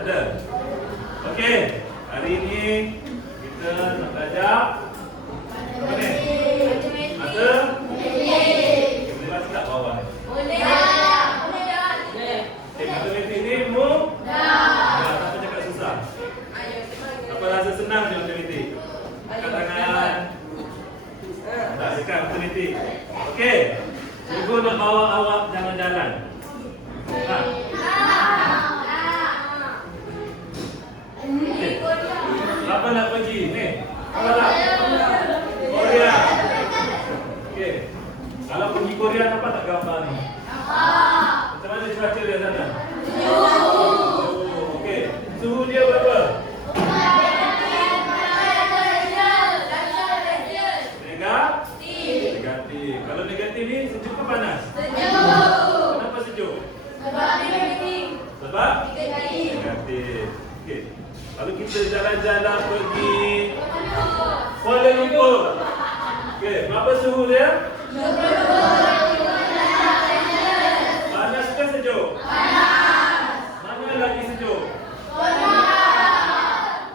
Ada? Okey. Hari ini kita nak belajar apa ni? Mata? Boleh baca tak bawah ni? Boleh. Okay, matematik ni mudah. Tak cakap susah. Apa rasa senang je matematik? Angkat tangan. Tak cakap matematik. Okey. Cikgu nak bawa awak jalan-jalan. Ha. Okay. Apa nak pergi ni? Apa tak? Korea. Okey. Kalau pergi Korea nampak tak gambar ni? Macam mana cuaca dia sana? Oh, okey. Suhu dia berapa? Negatif. Kalau negatif ni sejuk ke panas? Sejuk. Kenapa sejuk? Sebab negatif. Sebab? Negatif. Okey. Lalu kita jalan-jalan pergi Kuala Lumpur. Okey, berapa suhu dia? Panas ke sejuk? Panas. Mana lagi sejuk?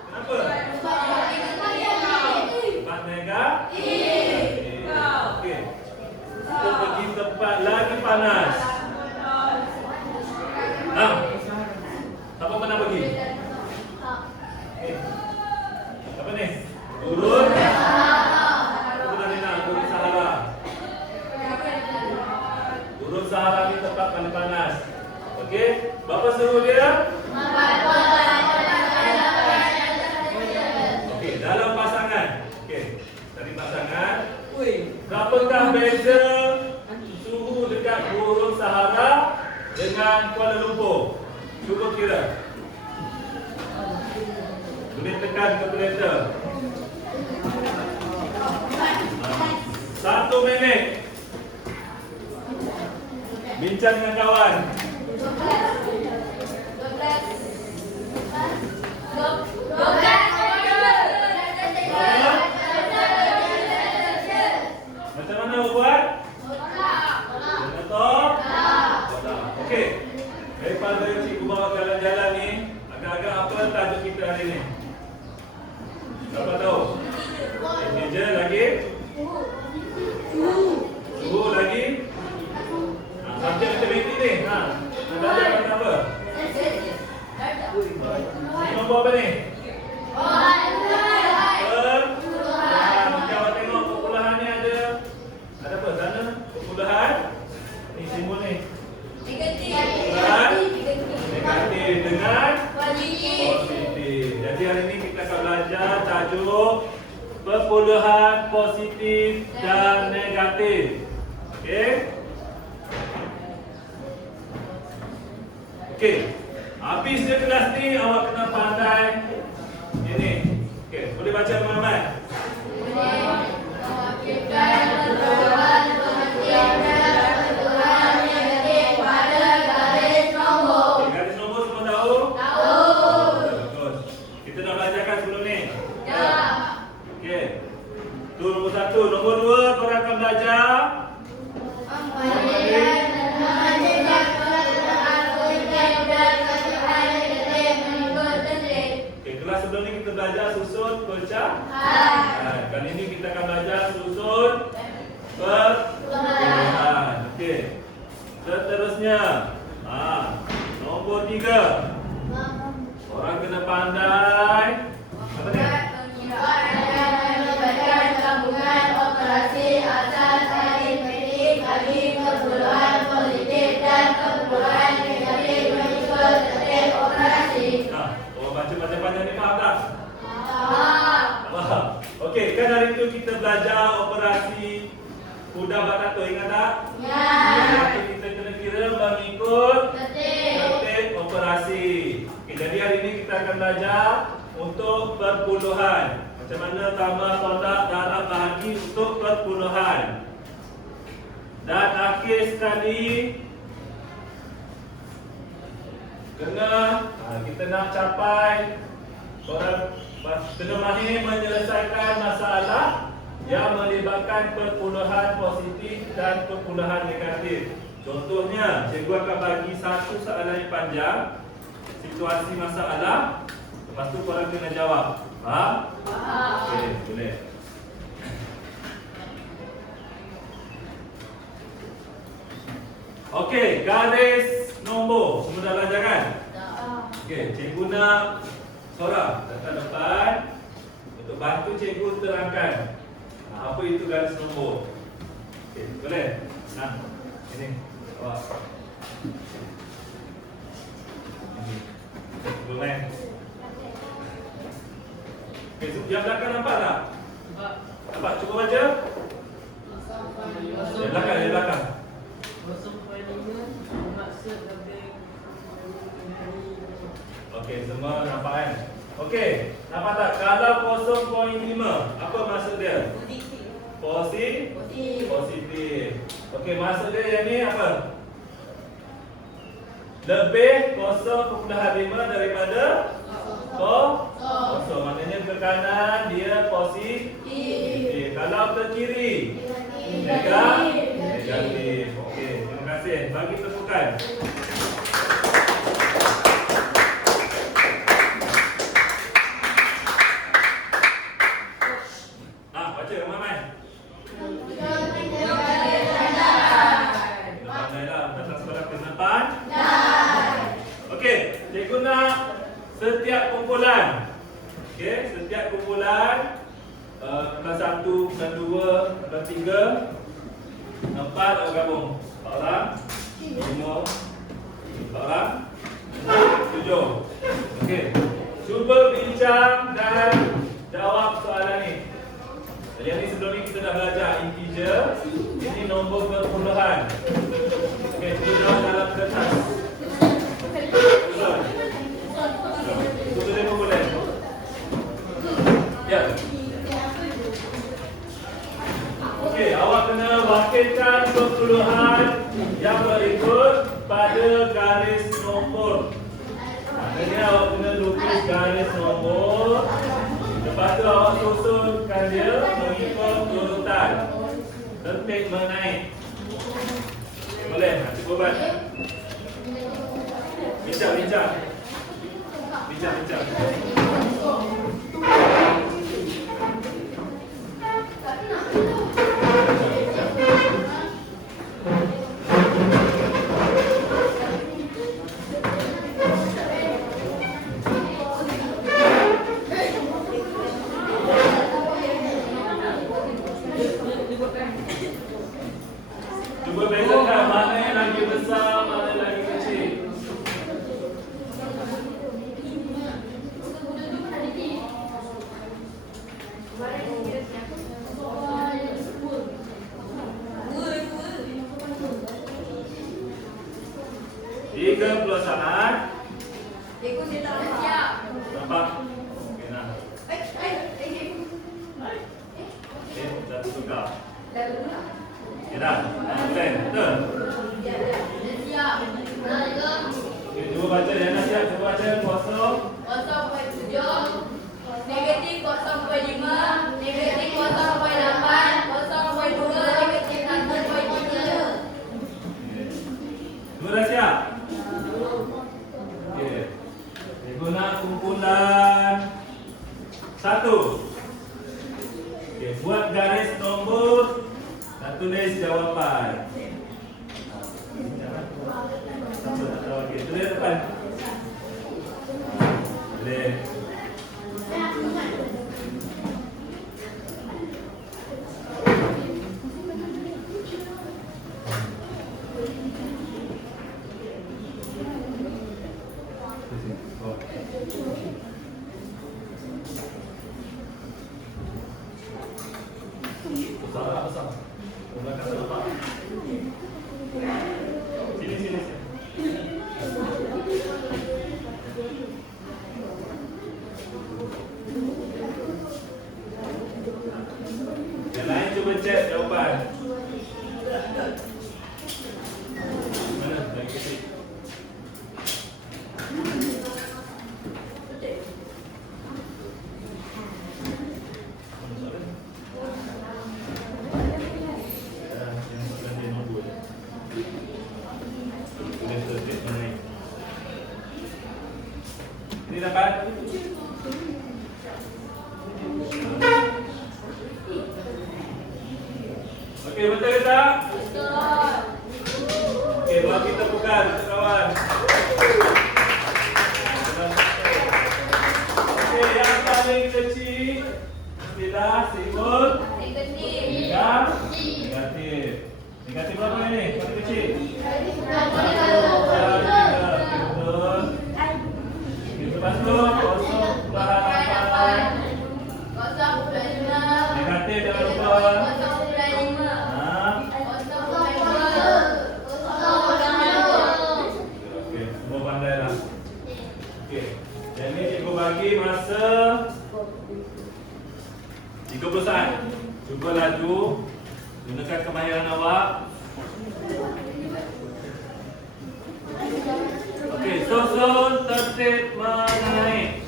Kenapa? Sebab negatif. Okey. Kita pergi tempat lagi panas. Ha? Siapa pernah pergi? Apa ni? Gurun? Aku pernah dengar Gurun Sahara. Gurun Sahara ni tempat paling panas. Okey, berapa suhu dia? Okey, dalam pasangan. Okey, dari pasangan. Berapakah beza suhu dekat Gurun Sahara dengan Kuala Lumpur? Cuba kira. Boleh tekan kalkulator. 1 minit. Bincang dengan kawan. Macam mana buat? Betul? Okey. Daripada cikgu bawa jalan-jalan ni, agak-agak apa tajuk kita hari ni? Siapa tahu? Meja lagi? Suhu lagi? Subjek matematik ni. Nak belajar pasal apa? Ni nombor apa ni? Kawan tengok perpuluhan ni ada apa sana? Perpuluhan? Ni simbol ni. Perpuluhan negatif dengan positif. Jadi hari ni kita akan belajar tajuk perpuluhan positif dan negatif. Okey? Okey. Habis je kelas ni awak kena pandai ini. Okey, boleh baca ramai-ramai? Garis nombor semua tahu? Bagus. Kita dah belajarkan sebelum ni? Okey. Tu nombor 1. Nombor 2 korang akan belajar kelas sebelum ni kita belajar susun pecahan. Kali ini kita akan belajar susun perpuluhan. Okey. Seterusnya, nombor 3. Orang kena pandai apa ni? Gabungan operasi asal aritmetik bagi perpuluhan positif dan perpuluhan negatif mengikut tertib operasi. Orang baca panjang-panjang ni faham tak? Faham. Okey, kan hari tu kita belajar operasi kuda batato, ingat tak? Ya. Jadi kita kena kira mengikut tertib operasi. Okey, jadi hari ini kita akan belajar untuk perpuluhan. Macam mana tambah tolak darab bahagi untuk perpuluhan. Dan akhir sekali kita nak capai orang kena mahir menyelesaikan masalah yang melibatkan perpuluhan positif dan perpuluhan negatif. Contohnya, cikgu akan bagi satu soalan yang panjang situasi masalah. Lepas tu korang kena jawab. Faham? Okey, boleh. Okey, garis nombor. Semua dah belajar kan? Okey, cikgu nak Sora datang depan untuk bantu cikgu terangkan apa itu garis nombor. Okey, boleh? Nah, ini. Awak. Ini. Boleh. Okey, yang belakang nampak tak? Nampak? Cuba baca. Yang belakang, yang belakang. Okey, semua nampak kan? Okey, nampak tak? Kalau 0.5, apa maksud dia? Positif. Okey, maksud dia yang ni apa? Lebih 0.5 daripada kosong. Maknanya ke kanan dia positif. Kalau ke kiri negatif. Okey, terima kasih. Bagi tepukan. Baca ramai-ramai. Pandailah datang sekolah ke depan. Okey, cikgu nak setiap kumpulan. Okey, setiap kumpulan kelas 1, kelas 2, kelas 3, 4 orang gabung. 4 orang, 5, 4 orang, 7. Okey, cuba bincang dan jawab soalan ni. Yang ni sebelum ni kita dah belajar integer. Ini nombor perpuluhan. Okey, cuba jawab dalam kertas. Boleh, boleh. Ya. Okey, awak kena wakilkan perpuluhan yang berikut pada garis nombor. Maknanya awak kena lukis garis nombor. Lepas tu awak susunkan dia mengikut urutan. Tertib menaik. Boleh? Cuba buat. Bincang. Cuba bezakan mana yang lagi besar, mana yang lagi kecil. Tiga puluh sangat. Nampak? Okey, nah. Satu tukar. Okey dah. Betul? Okey, cuba baca Diana siap. Cuba baca kosong. 0.7, negatif 0.5, negatif 0.8, 0.2, negatif 1.3. Dua dah siap? Okey. Guna kumpulan 1. Okey, buat garis nombor dan tulis jawapan. Siapa tak tahu? Okey, tulis depan. Boleh. Besar. Belakang tak nampak. Sini. Yang lain cuba cek jawapan. Mana? Lagi kecil. Ini dapat? Okey, betul ke tak? Betul. Okey, bawa kita buka kawan. Okey, yang paling kecil istilah simbol Negatif. negatif. Negatif berapa ini? Paling kecil? Betul. Betul. Lepas tu, 0,8. Negatif jangan lupa. Okey, semua pandai dah. Okey. Yang ni cikgu bagi masa 30 saat. Cuba laju. Gunakan kemahiran awak. Okey, susun tertib menaik.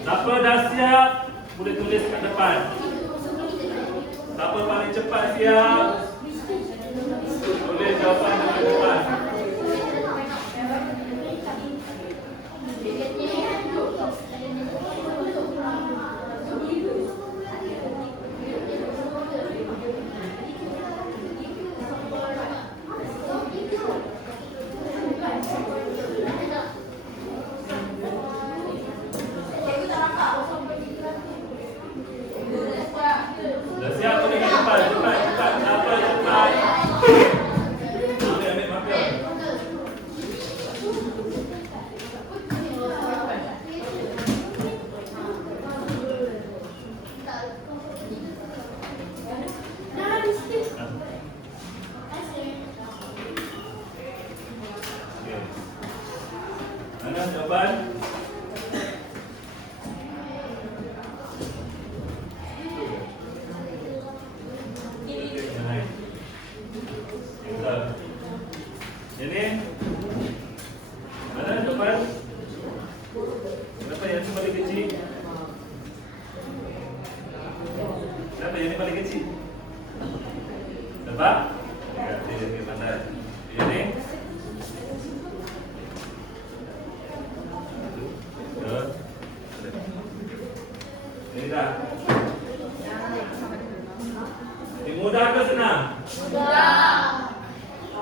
Siapa dah siap, boleh tulis kat depan. Siapa paling cepat siap, tulis jawapan dekat depan. Dah siap, tulis kat depan. Cepat, cepat. Siapa cepat? Ambil marker. Okey. Mana jawapan? Naik. Betul. Ini mana jawapan? Kenapa yang tu paling kecil? Kenapa yang ni paling kecil? Sebab dia pandai. Ini betul. Ini dah. Ini mudah ke senang?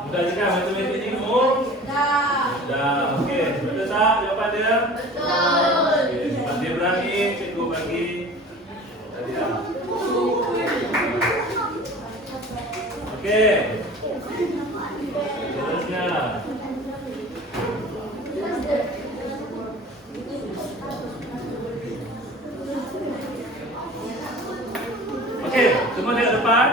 Mudah juga matematik ni mudah. Okey, betul tak jawapan dia? Okey, pandai berani cikgu bagi tadi dah. Okey. Seterusnya. Okey, semua dekat depan.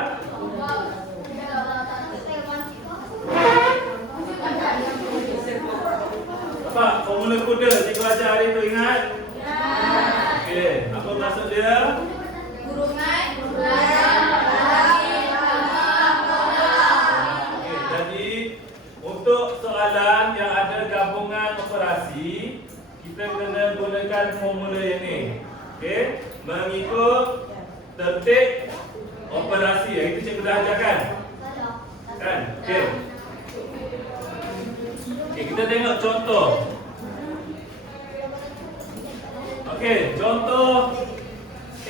Apa formula kuda cikgu ajar hari tu ingat? Okey, apa maksud dia? Okey, jadi untuk soalan yang ada gabungan operasi, kita kena gunakan formula yang ni. Okey, mengikut tertib operasi. Itu cikgu dah ajarkan. Kan? Okey. Okey, kita tengok contoh. Okey, contoh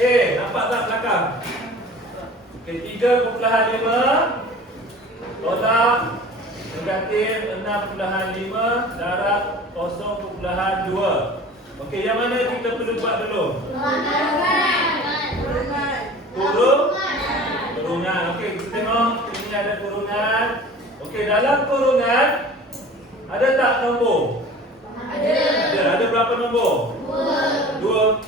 A, nampak tak belakang? Okey, 3.5 tolak negatif 6.5 darab 0.2. Okey, yang mana kita perlu buat dulu? Kurungan. Okey, kita tengok ini ada kurungan. Okey, dalam kurungan ada tak nombor? Ada berapa nombor? 2.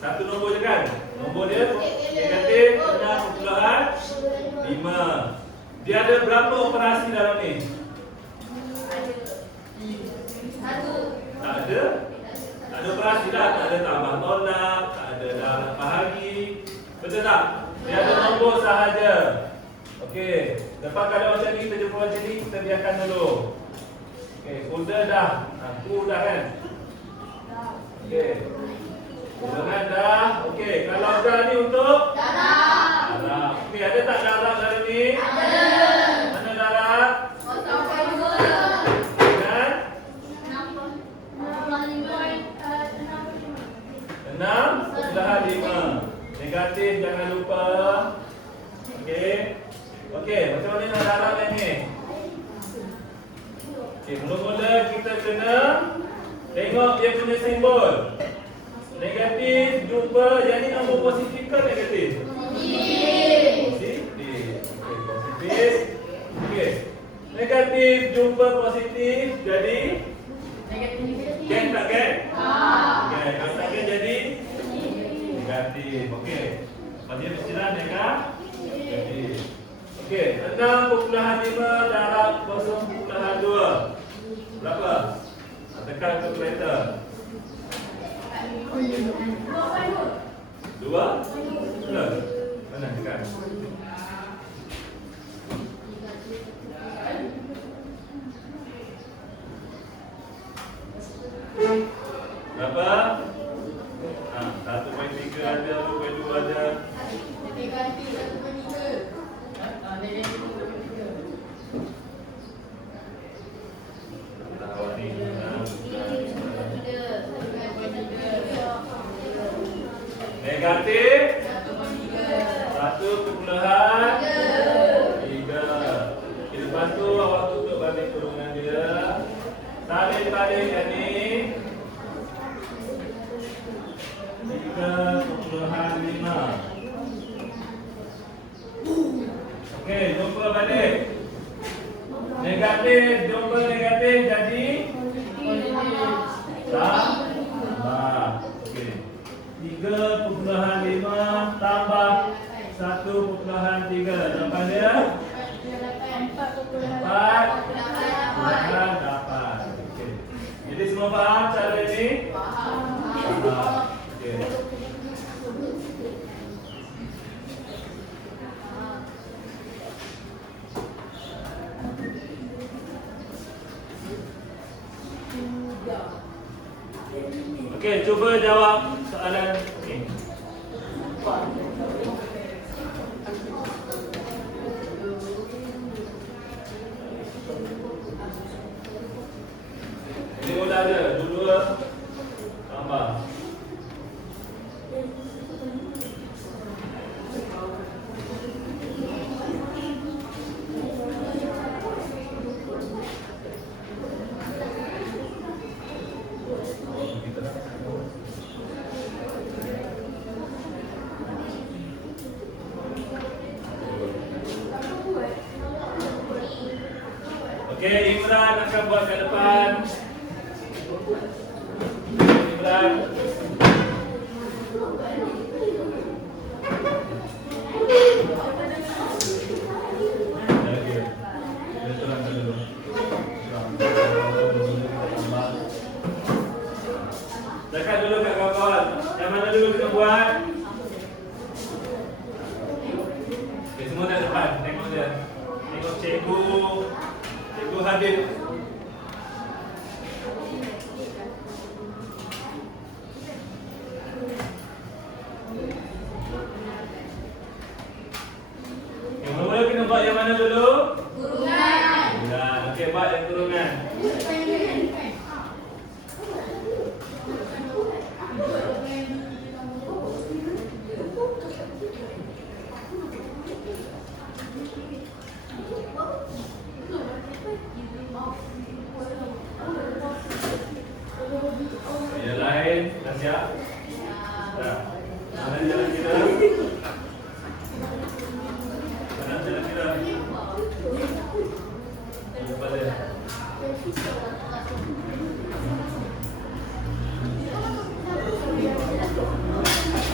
Satu nombor je kan? Nombor dia negatif 6.5. Dia ada berapa operasi dalam ni? Tak ada. Tak ada operasi dah. Tak ada tambah tolak, tak ada darab bahagi. Betul tak? Dia ada nombor sahaja. Okey. Lepas kalau macam ni, kita jumpa macam ni, kita biarkan dulu. Okey, kuda dah. Aku dah kan? Okey. Kurungan dah. Okey, kalau dah ni untuk? Darab. Okey, ada tak darab dalam ni? Mana darab? Mula-mula kita kena tengok dia punya simbol. Negatif jumpa, jadi nombor positif ke negatif? Positif. Okey, positif. Okey. Negatif jumpa positif, jadi gen tak gen? Okey, kalau tak gen jadi negatif. Okey. Pada istilah negatif. Okey, 6.5 darab 0.2. Berapa? Tekan kalkulator. 2? Betul? Mana tekan? Berapa? 1.3 ada, 2.2 ada. Negatif 1.3. Lepas tu awak tutup balik kurungan dia. Salin balik yang ni 3.5. Okey, jumpa balik. Negatif jumpa negatif jadi tambah. Okey. 3.5 tambah 1.3. Jawapan dia 4.8. Okey. Jadi semua faham cara ni? Faham. Okey. Okey, cuba jawab soalan ni. Ini mudah aja, dua tambah. Okey, Imran akan buat ke depan. Imran. Dekat dulu kat kawan-kawan. Yang mana dulu kita buat? Okey, semua dah depan. Tengok dia. Tengok cikgu. Cikgu hadir. Yang mula kena buat yang mana dulu? Kurungan. Okey, buat yang kurungan. Yang lain dah siap? Dah. Mana jalan kita? Mana jalan kita? Lupa dia.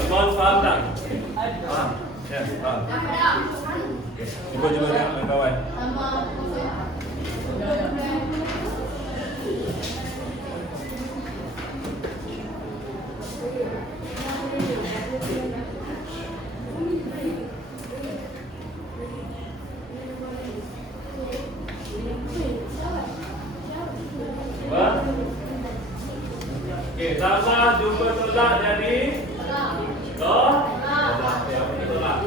Abang faham tak? Faham? Ya, faham. Okey. Cuba tengok kawan. Okey, tambah jumpa tolak jadi tolak. Ya, tolak.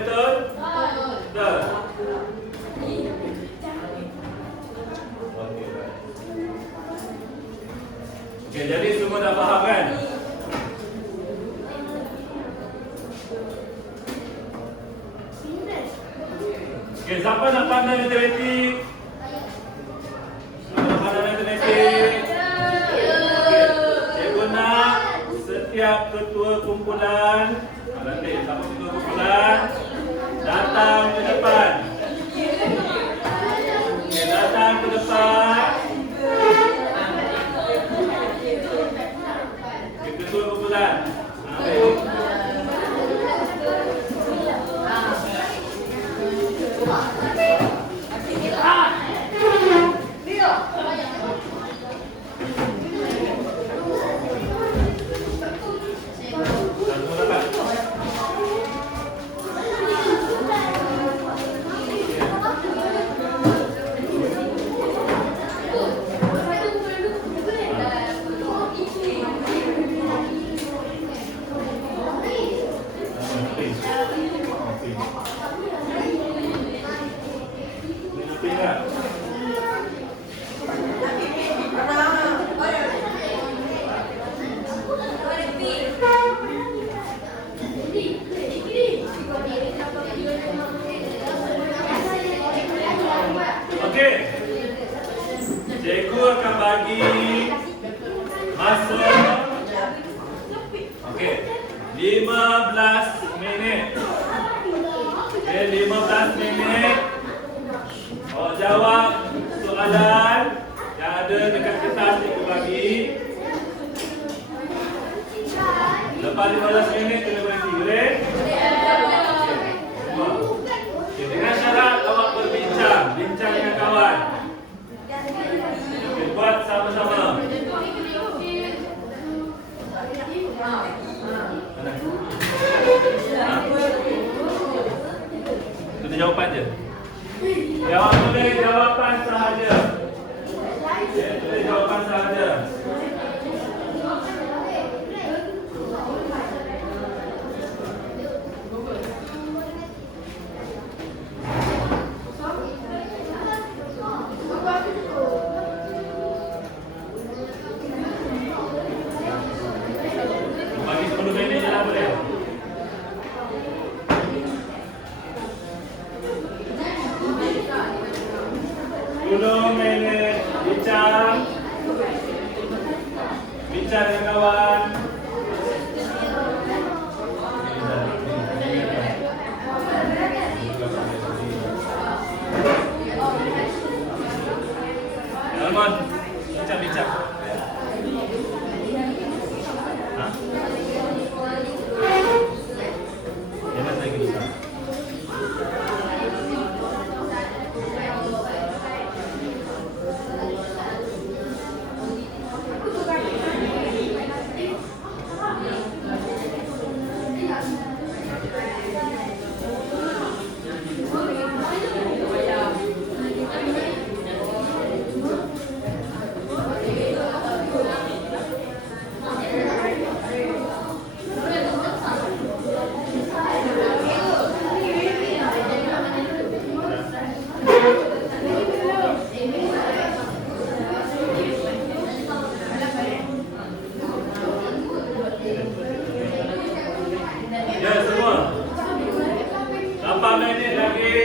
betul? Betul. Okey, jadi semua dah faham kan? Okey, siapa nak pandai matematik? Siapa nak pandai matematik? Okey, cikgu nak setiap ketua kumpulan, nanti siapa ketua kumpulan datang ke depan. Okey, datang ke depan. Okey, ketua kumpulan. Baik. Okey. Cikgu akan bagi masa 15 minit. Okey, 15 minit. Awak jawab soalan yang ada dekat kertas cikgu bagi. Lepas 15 minit kena berhenti, boleh? Okey, dengan syarat awak berbincang, bincang dengan kawan. Okey, buat sama-sama. Kena jawapan je. Jawab boleh jawapan sahaja. Boleh jawapan sahaja. Bagi 10 minit je lah boleh. Minit bincang dengan kawan. Almon, bincang. Jangan lagi lupa. Ya semua. 8 minit lagi.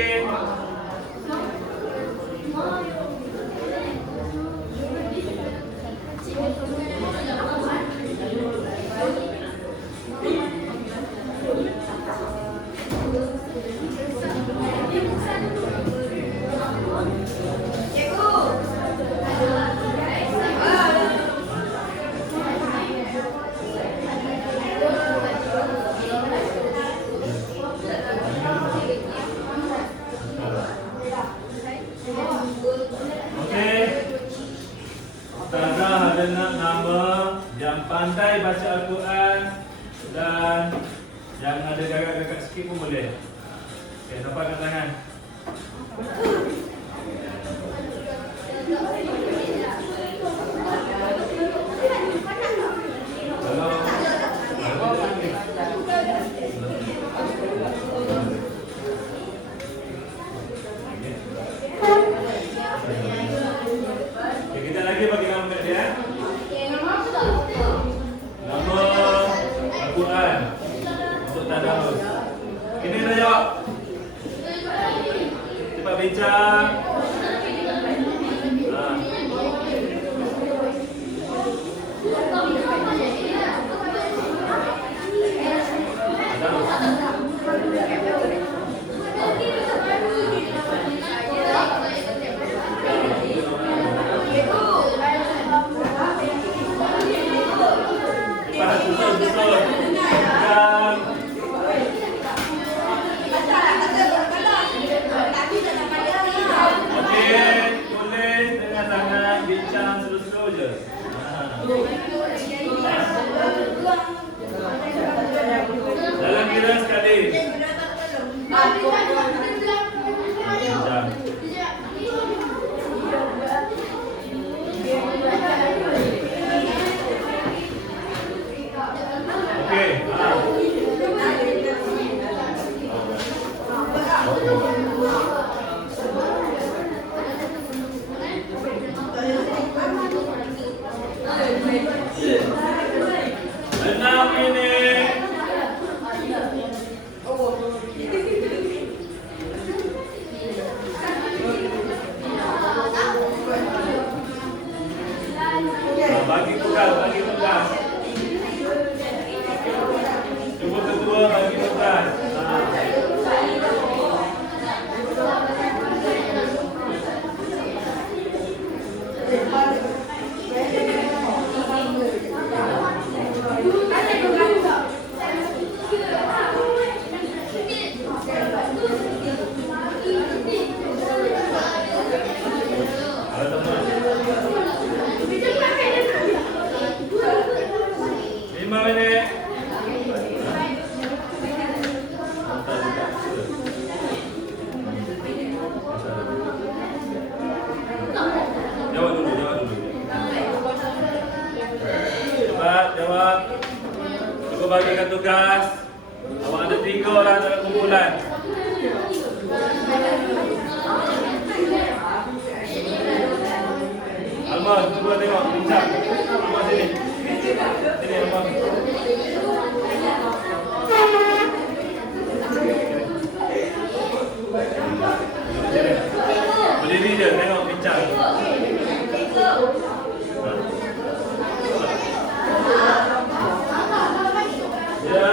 Ustazah ada nak nama yang pandai baca Al-Quran dan yang ada gagak-gagak sikit pun boleh. Okey, siapa angkat tangan? Kalau jawab. Cepat bincang. Dalam kira sekali. Okey. Enam minit. Bagi tugas, bagi tugas. Cuba kedua bagi tugas. Jawab dulu. Jawab. Cuba bagikan tugas. Awak ada 3 orang dalam kumpulan. Alma, cuba tengok bincang. Alma sini. Sini Alma. Berdiri je, tengok bincang. Ya.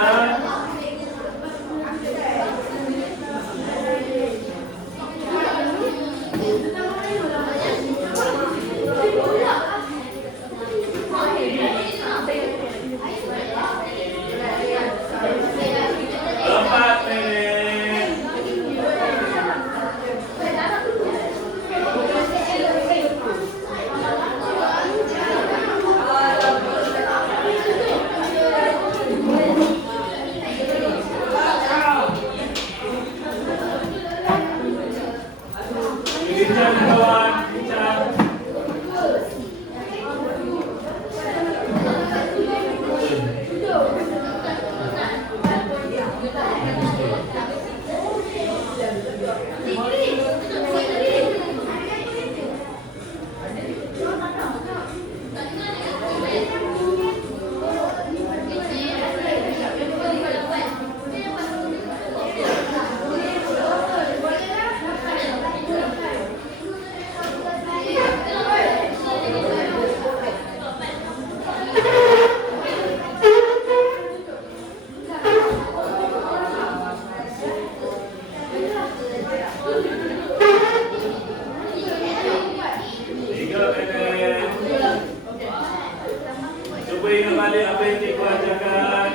Bincang kawan, bincang. Cuba ingat balik apa yang cikgu ajarkan.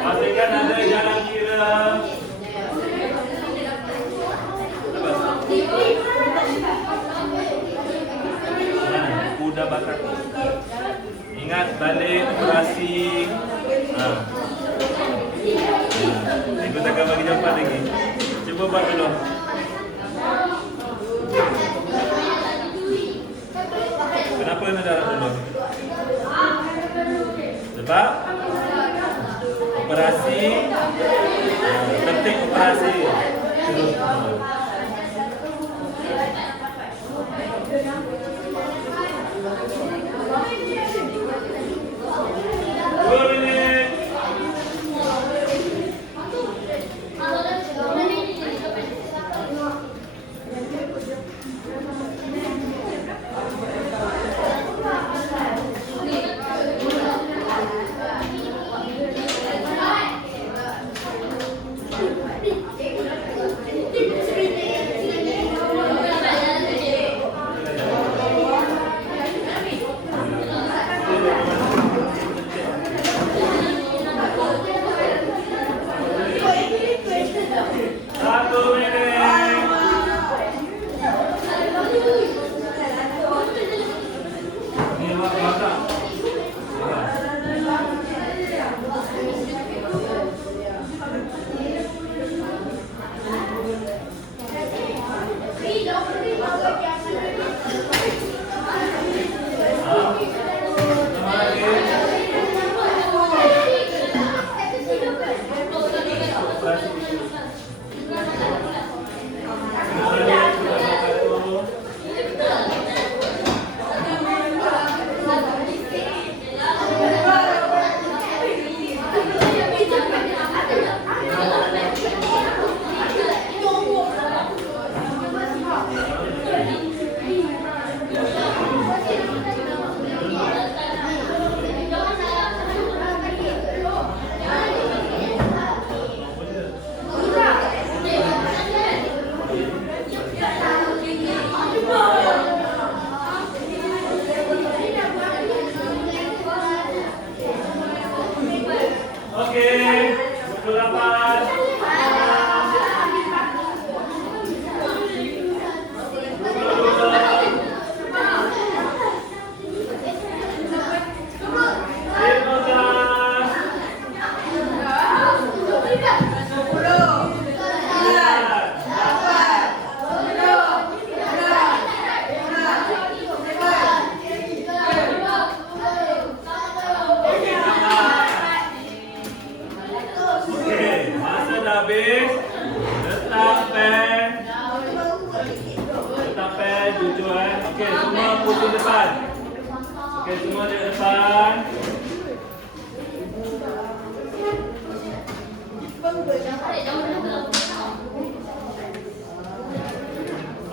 Pastikan ada jalan kira. Kuda bakar. Ingat balik operasi. Ibu takkan bagi jawapan lagi. Cuba buat dulu. Kenapa nak darah dulu? Sebab operasi, tertib operasi.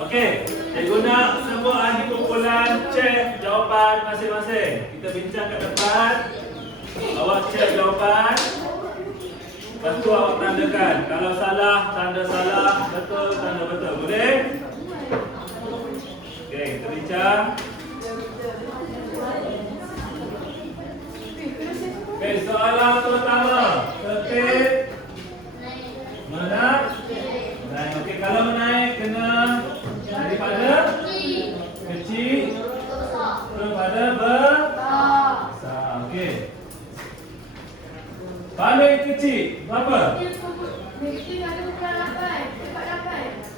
Okey, cikgu nak semua ahli kumpulan cek jawapan masing-masing. Kita bincang kat depan. Awak cek jawapan. Lepas tu awak tandakan. Kalau salah, tanda salah. Betul, tanda betul. Boleh? Okey, kita bincang. Okey, soalan pertama. Tertib menaik. Okey, kalau menaik kena daripada kecil kepada besar. Okey. Paling kecil berapa?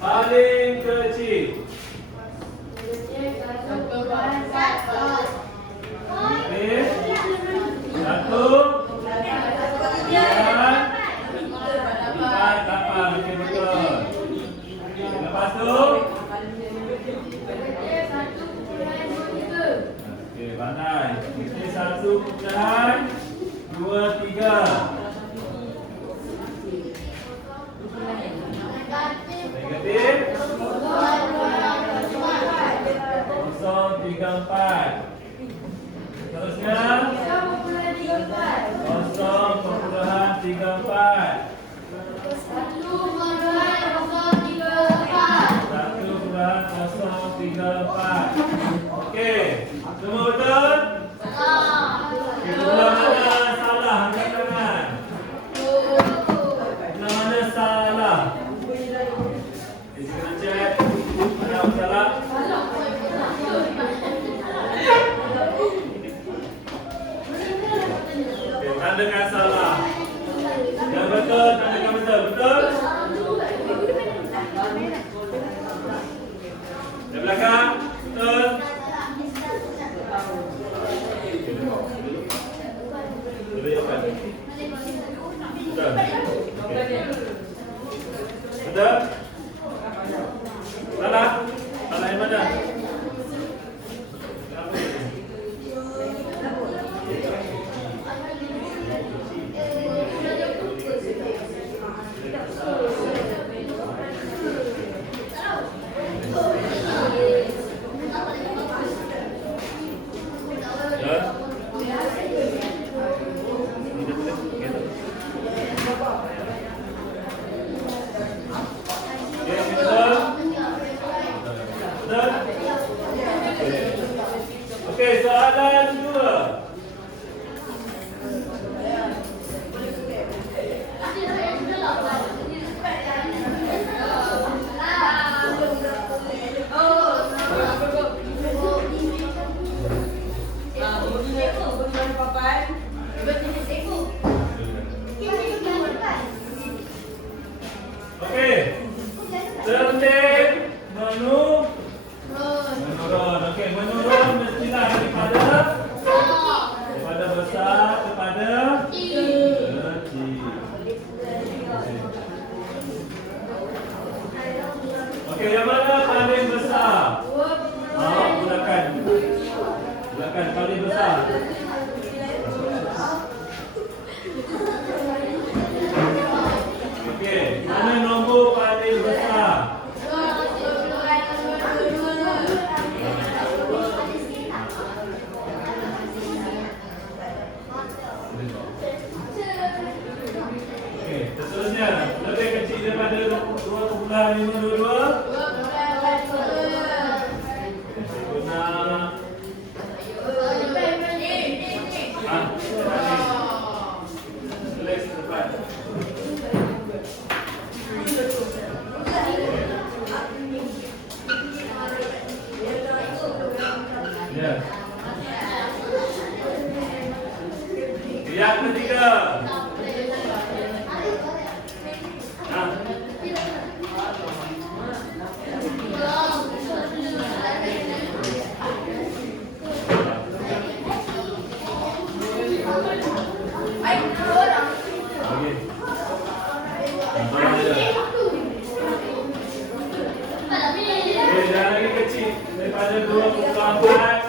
Paling kecil. Okey. Satu. Empat, lapan. Okey, betul. Lepas tu. Okey, pandai. Ini 1.23. Negatif 0.34. Terusnya 0.34. 1.034. Okey, semua betul? Okey, belah mana salah? Angkat tangan. Belah mana salah? Okey, kita cek mana yang salah. Okey, tandakan salah. Yang betul, tandakan betul. Betul? Di belakang, betul. Okey, seterusnya lebih kecil daripada 2,522. Yang ketiga. Jangan lagi kecil daripada 24.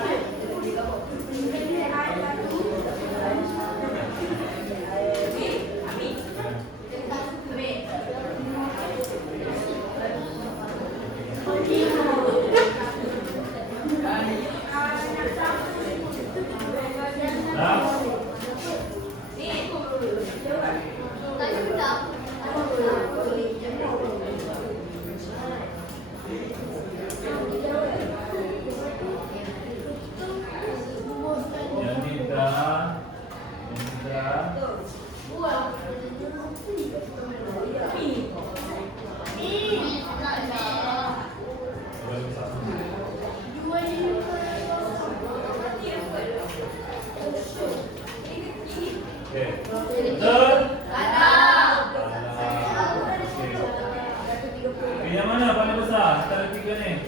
Yang mana paling besar antara tiga ni?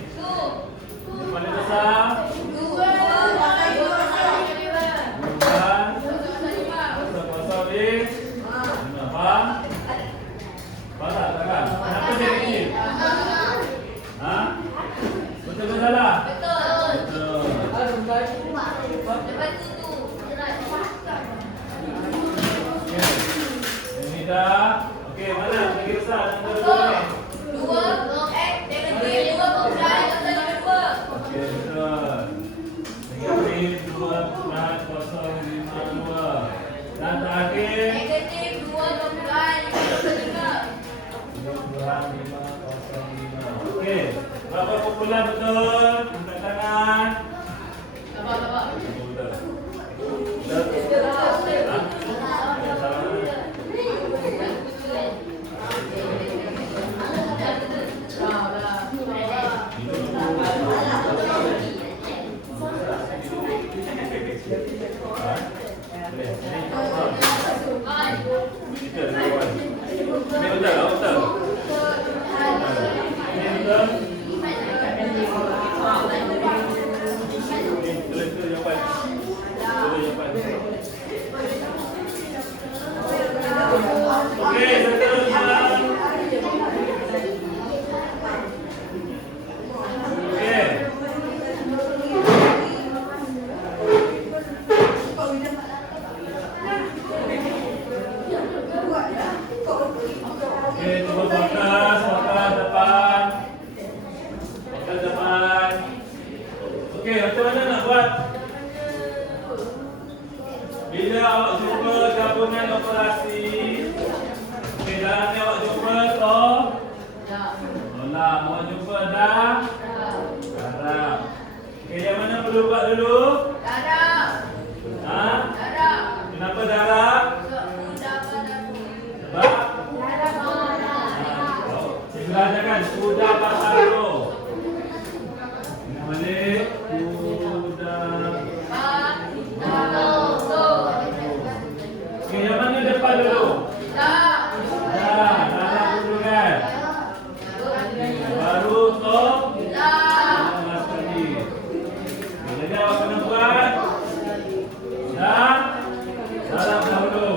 Yang paling besar? Kenapa dia kecil? Ha? Betul ke salah? Betul. Ini dah. Okey, mana lagi besar antara dua ni? Okey, betul. Negatif 2,052. Dan terakhir 2,505. Okey, berapa kumpulan betul? Angkat tangan. Betul. Okey, macam mana nak buat? Bila awak jumpa gabungan operasi, okey, dalam ni awak jumpa tolak, awak jumpa darab. Okey, yang mana perlu buat dulu? Darab. Ha? Darab. Kenapa darab? Sebab? Saya belajarkan sudah pasal tu. Balik sudah. Okey, yang mana depan dulu? Darab dulu kan? Baru tu. Jadi awak kena buat darab dahulu.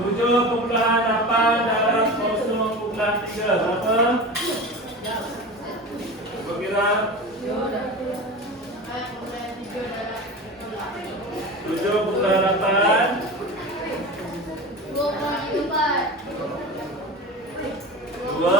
Tujuh kumpulan 8 darab 0,3 berapa? Cuba kira. 7,8 2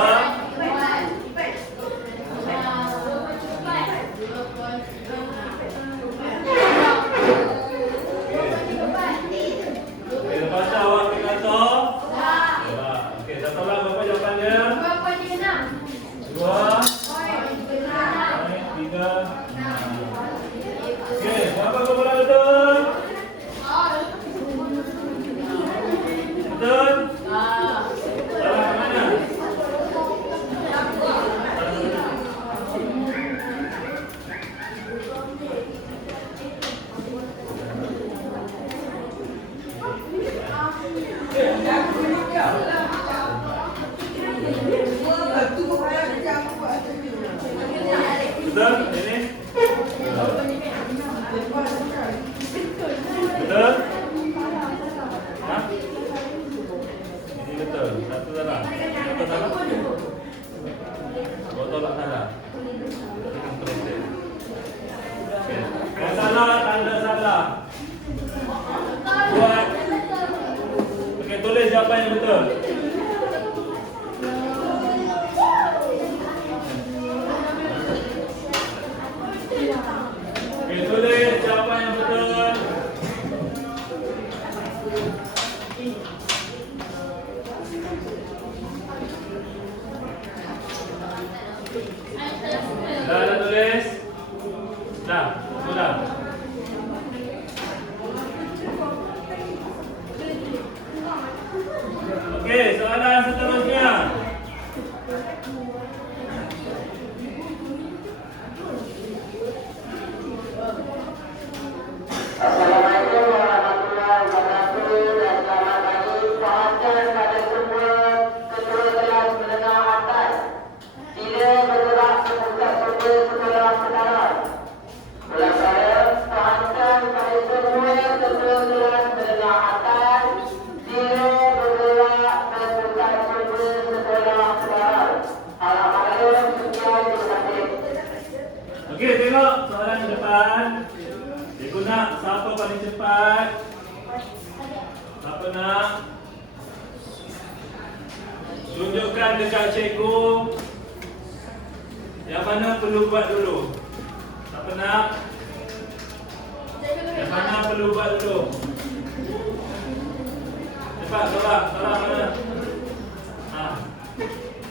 Okey, berapa kumpulan betul? Betul? Salah ke mana? Betul? Ini? Betul? Hah? Ini betul. Satu salah. Satu salah. Botol tak salah. Okey. Yang salah tanda salah. Buat. Okey, tulis jawapan yang betul. Okey, tulis jawapan yang betul. Dah tulis. Dah, sudah. Okey, soalan seterusnya. Assalamualaikum warahmatullahi wabarakatuh dan selamat pagi. Perhatian pada semua ketua kelas menengah atas. Sila bergerak seputar sumber sekolah sekarang. Ulang saya, perhatian pada semua ketua kelas menengah atas. Sila bergerak seputar sumber sekolah sekarang. Alhamdulillah, sekian terima kasih. Okey, tengok soalan depan. Cikgu nak siapa paling cepat? Siapa nak? Tunjukkan dekat cikgu. Yang mana perlu buat dulu? Siapa nak? Yang mana perlu buat dulu? Cepat, tolak. Tolak mana? Ha.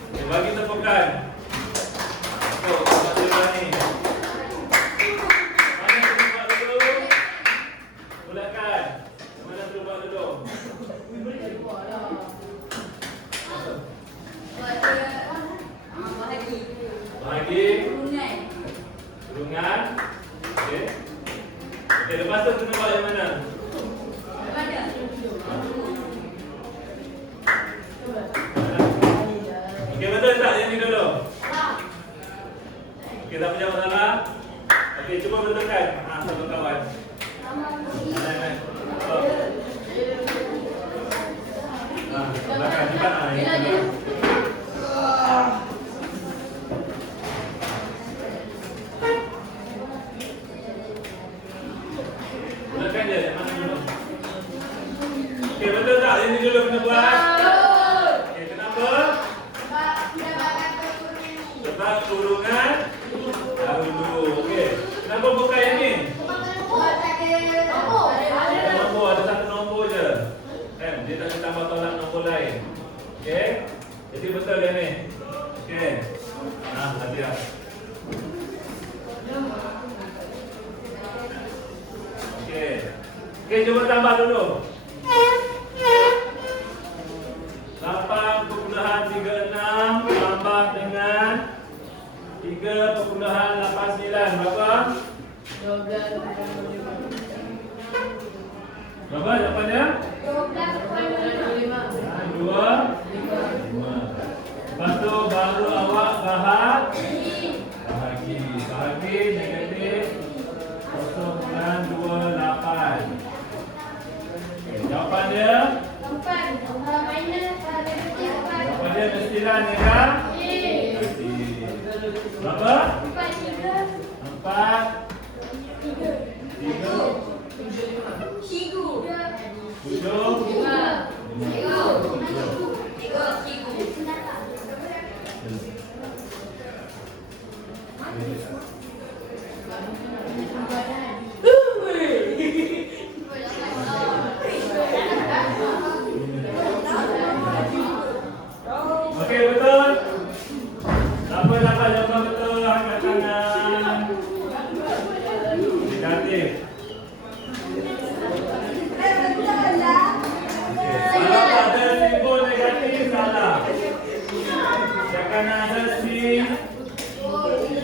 Okay, bagi tepukan. Oh, masih berani. Mana perlu buat dulu? Mulakan. Mana perlu buat dulu? Bahagi. Kurungan. Okey. Okey, lepas tu kena buat yang mana? Okey, betul tak yang ni dulu? Okey, tak punya masalah. Okey, cuba betulkan. Ha, sama kawan. Ha, belakang cepat ah. Belakang je, yang mana dulu? Okey, betul tak yang ni dulu kena buat? Okey, kenapa? Sebab kurungan dahulu. Okey. Kenapa bukan yang ni? Ada nombor, ada satu nombor je. Kan? Dia tak ada tambah tolak nombor lain. Okey. Jadi betul yang ni. Okey. Nah, hati-hati. Okey. Okey, cuba tambah dulu. 8.36 tambah dengan 3.89 berapa? 12. Berapa jawapannya? 2. Lepas tu baru awak bahagi. Bahagi negatif 0.28. Jawapan dia? Jawapan dia mestilah negatif. Berapa? 4. 7. Okey, betul. Siapa dapat jawapan betul angkat tangan.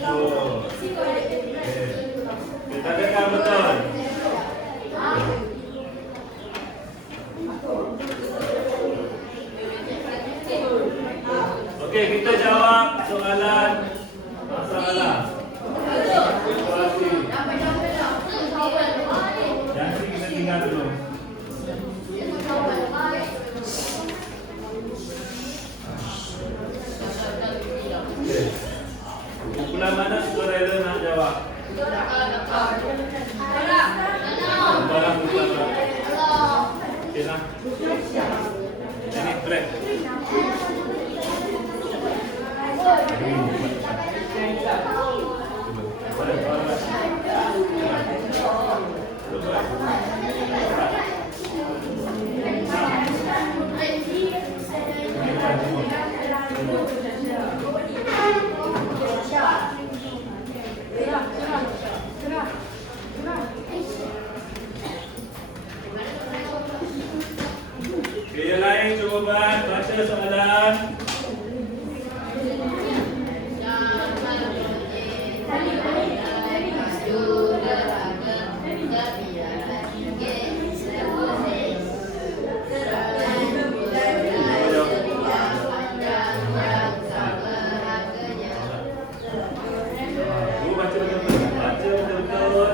Oh. Kita dengar betul. Okey, kita jawab soalan masalah. Situasi. Yang ini kita tinggal dulu. Okey. Kumpulan mana sukarela nak jawab? Barang kumpulan. Okey lah. Ini break. Okey, yang lain cuba buat baca soalan. Baca betul-betul. Baca betul-betul.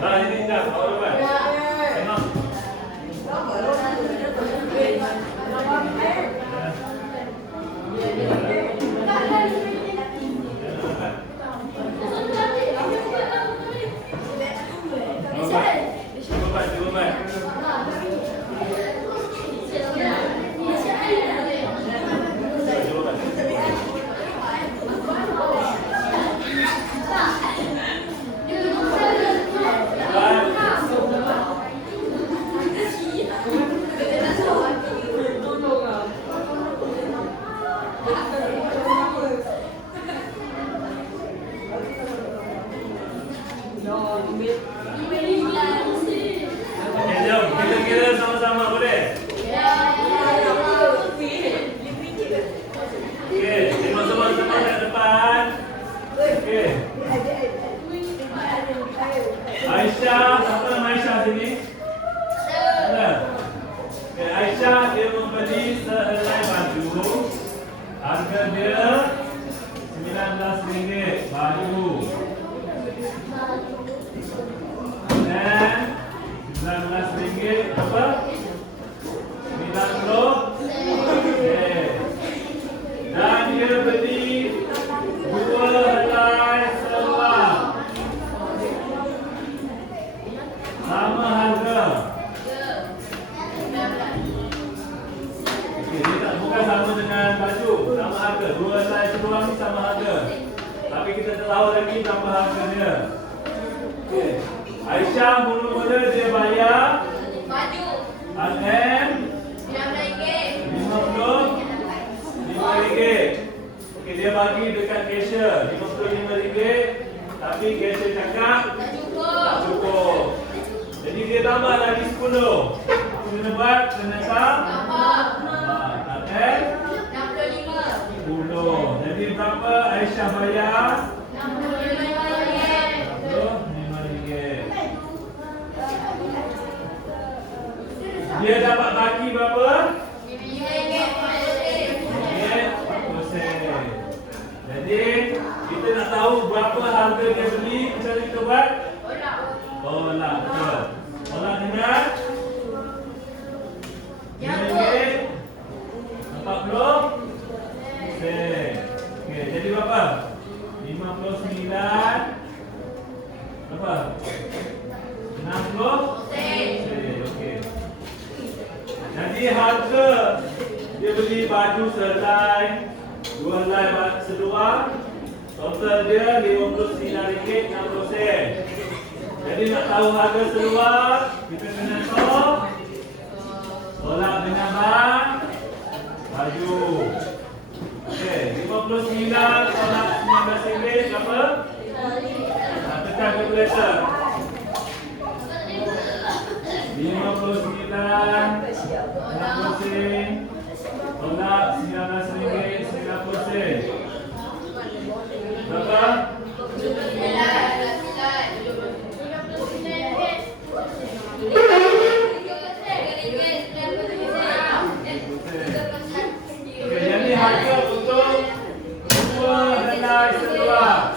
Ini dah, awak dapat. Tengok. Cuba. Okey, jom kita kira sama-sama boleh? Okey, tengok sama-sama kat depan. Okey. Aisyah, siapa nama Aisyah sini? Ada. Okey, Aisyah dia membeli sehelai baju. Harga dia RM19 baju. Dan RM19 apa? 90 sen. Dan dia beli 2 helai seluar. Sama harga kita tahu lagi tambahannya. Okey. Aisyah mula-mula dia bayar Baju. RM RM50. RM55. Okey, dia bagi dekat cashier RM55, tapi cashier cakap Tak tak cukup. cukup. Jadi dia tambah lagi 10. Apa kena buat? Kena Tambah. RM 65. 10. Jadi berapa Aisyah bayar? RM65. RM65. Dia dapat baki berapa? RM40. Jadi kita nak tahu berapa harga dia beli, macam mana kita buat? Tolak, betul. Tolak dengan RM40. Okey, jadi berapa? 59. Berapa? 60. Okey. Jadi harga dia beli baju selai, 2 helai seluar, total dia RM59.60. Jadi nak tahu harga seluar, kita kena tolak dengan baju. Okey, 59 tolak RM19 berapa? Tekan kalkulator. 59 60 tolak RM19.90. Berapa? Okey, jadi harga untuk 2 helai seluar.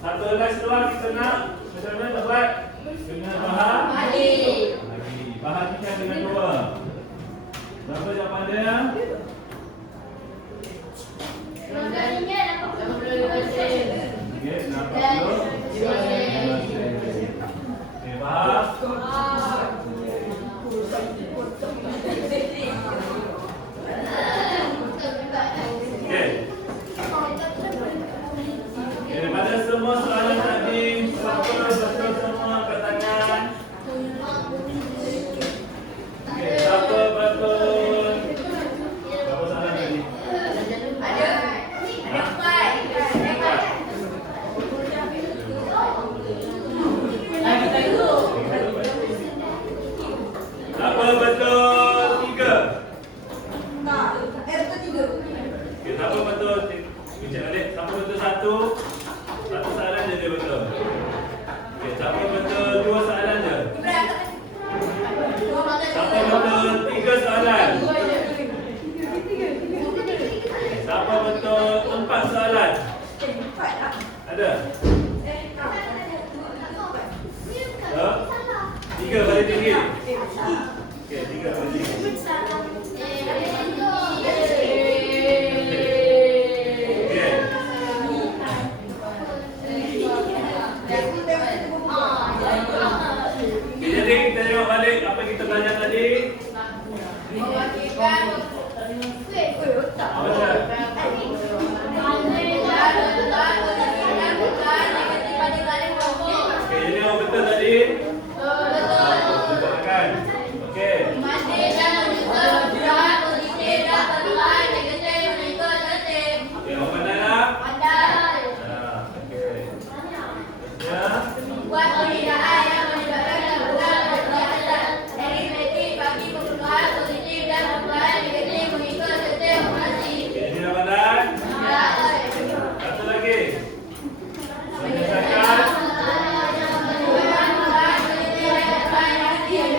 1 helai seluar kita nak macam mana nak buat? Dengan bahagikan dengan 2. Berapa jawapan dia? Okey, 60. Okey, faham? Okey. Daripada semua soalan tadi, siapa betul semua angkat tangan? Okey, siapa betul? Berapa soalan tadi? Siapa betul? 3. Okey, siapa betul? Bincang balik. Siapa betul 1? 1 soalan je dia betul. Okey, siapa betul 2 soalan je? Siapa betul 3 soalan? Siapa betul 4 soalan? Ada? Ya? 3 balik tinggi. Okey, 3 balik tinggi. Okey. Jadi kita tengok balik apa yang kita belajar tadi. Apa dia? Okey, jadi apa betul tadi? Betul kan? Okey. Okey, apa pandailah? Okey. Ya. Buat perbezaan yang menyebabkan gangguan kesehatan aritmetik bagi penggunaan positif dan penggunaan negatif mengikut sistem operasi. Okey, jadi dah pandai? Satu lagi. Menyelesaikan. Okey,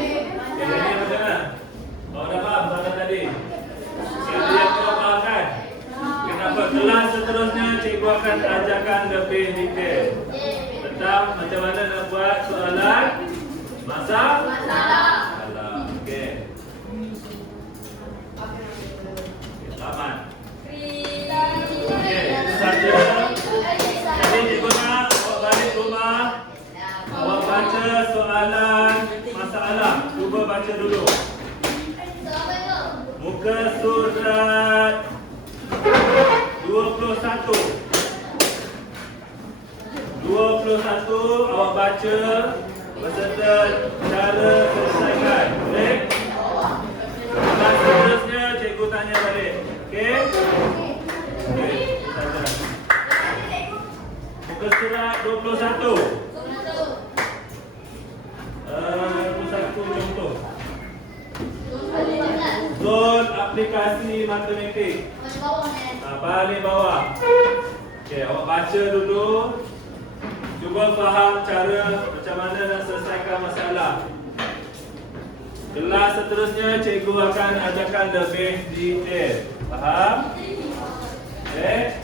jadi macam mana? Kau dah faham soalan tadi? Yang dia kau faham kan? Kenapa kelas seterusnya cikgu akan ajarkan lebih detail tentang macam mana nak buat soalan masalah. Okey. Selamat. Okey, itu saja. Jadi cikgu nak awak balik rumah, awak baca soalan masalah. Cuba baca dulu. Muka surat 21. 21 awak baca beserta cara selesaikan. Boleh? Kelas seterusnya cikgu tanya balik. Okey? Okey, saja. Muka surat 21. 21 contoh. Zon aplikasi matematik. Paling bawah. Okey, awak baca dulu. Cuba faham cara macam mana nak selesaikan masalah. Kelas seterusnya cikgu akan ajarkan lebih detail. Faham? Okey.